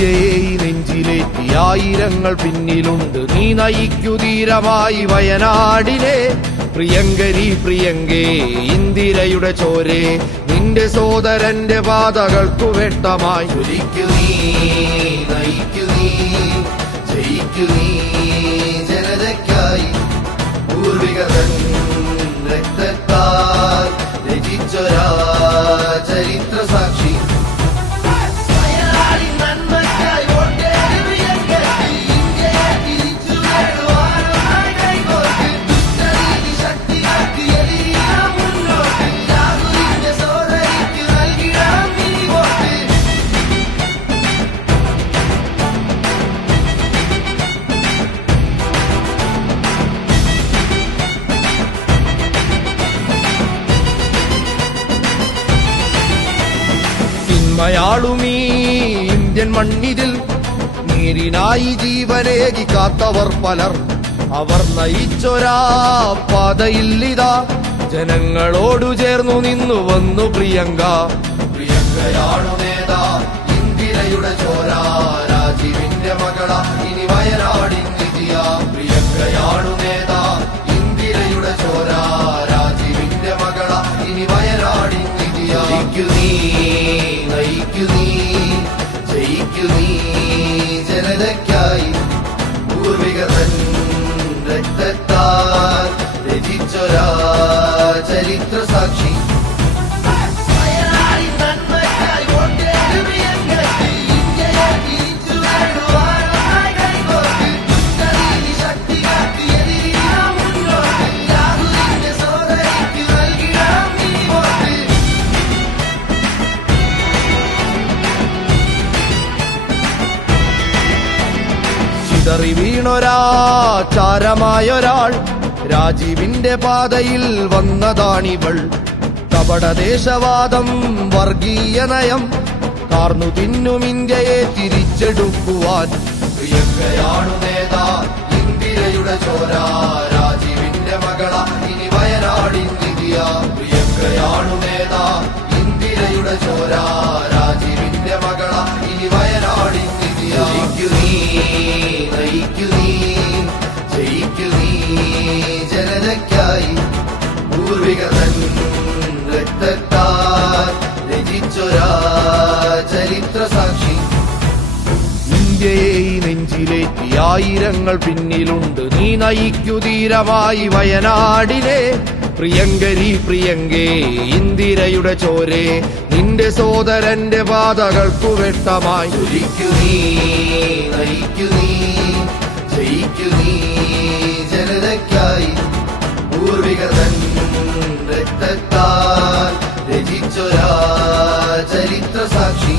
ഇന്ത്യയെ നെഞ്ചിലേറ്റി. ആയിരങ്ങൾ പിന്നിലുണ്ട്. നീ നയിക്കു ധീരമായി വയനാടിനെ. പ്രിയങ്കരി പ്രിയങ്കേ ഇന്ദിരയുടെ ചോരെ. നിന്റെ സോദരന്റെ പാതകൾക്കു വെട്ടമായി. ഒരിക്കു നീ നയിക്കു നീ ജയിക്കു നീ. തിന്മയാളുമീ ഇന്ത്യൻ മണ്ണിതിൽ നേരിനായി ജീവനേകി കാത്തവർ പലർ. അവർ നയിച്ചൊരാ പാതയില്ലിതാ. ജനങ്ങളോടു ചേർന്നു നിന്നു വന്നു പ്രിയങ്ക. പ്രിയങ്കയാണു നേതാ ഇന്ദിരയുടെ ചോര. നീ ജനതയ്ക്കായി പൂർവികതൻ രക്തത്താൽ രചിച്ചൊരാ ചരിത്ര സാക്ഷി ചിതറി വീണൊരാ ചാരമായൊരാൾ രാജീവിന്റെ പാതയിൽ വന്നതാണിവൾ. കപടദേശവാദം വർഗീയ നയം കാർന്നു തിന്നും ഇന്ത്യയെ തിരിച്ചെടുക്കുവാൻ. പ്രിയങ്കയാണു നേതാ ഇന്ത്യയെ ഈ നെഞ്ചിലേറ്റി ആയിരങ്ങൾ പിന്നിലുണ്ട്. നീ നയിക്കു ധീരമായി വയനാടിനെ. പ്രിയങ്കരി പ്രിയങ്കേ ഇന്ദിരയുടെ ചോരെ നിന്റെ സോദരന്റെ പാതകൾക്കു വ്യക്തമായി. ഒരിക്കു നീ നയിക്കു നീ ജയിക്കു നീ ജനതയ്ക്കായി. പൂർവികതൻ രക്തത്താൽ രചിച്ചൊരാ ചരിത്ര സാക്ഷി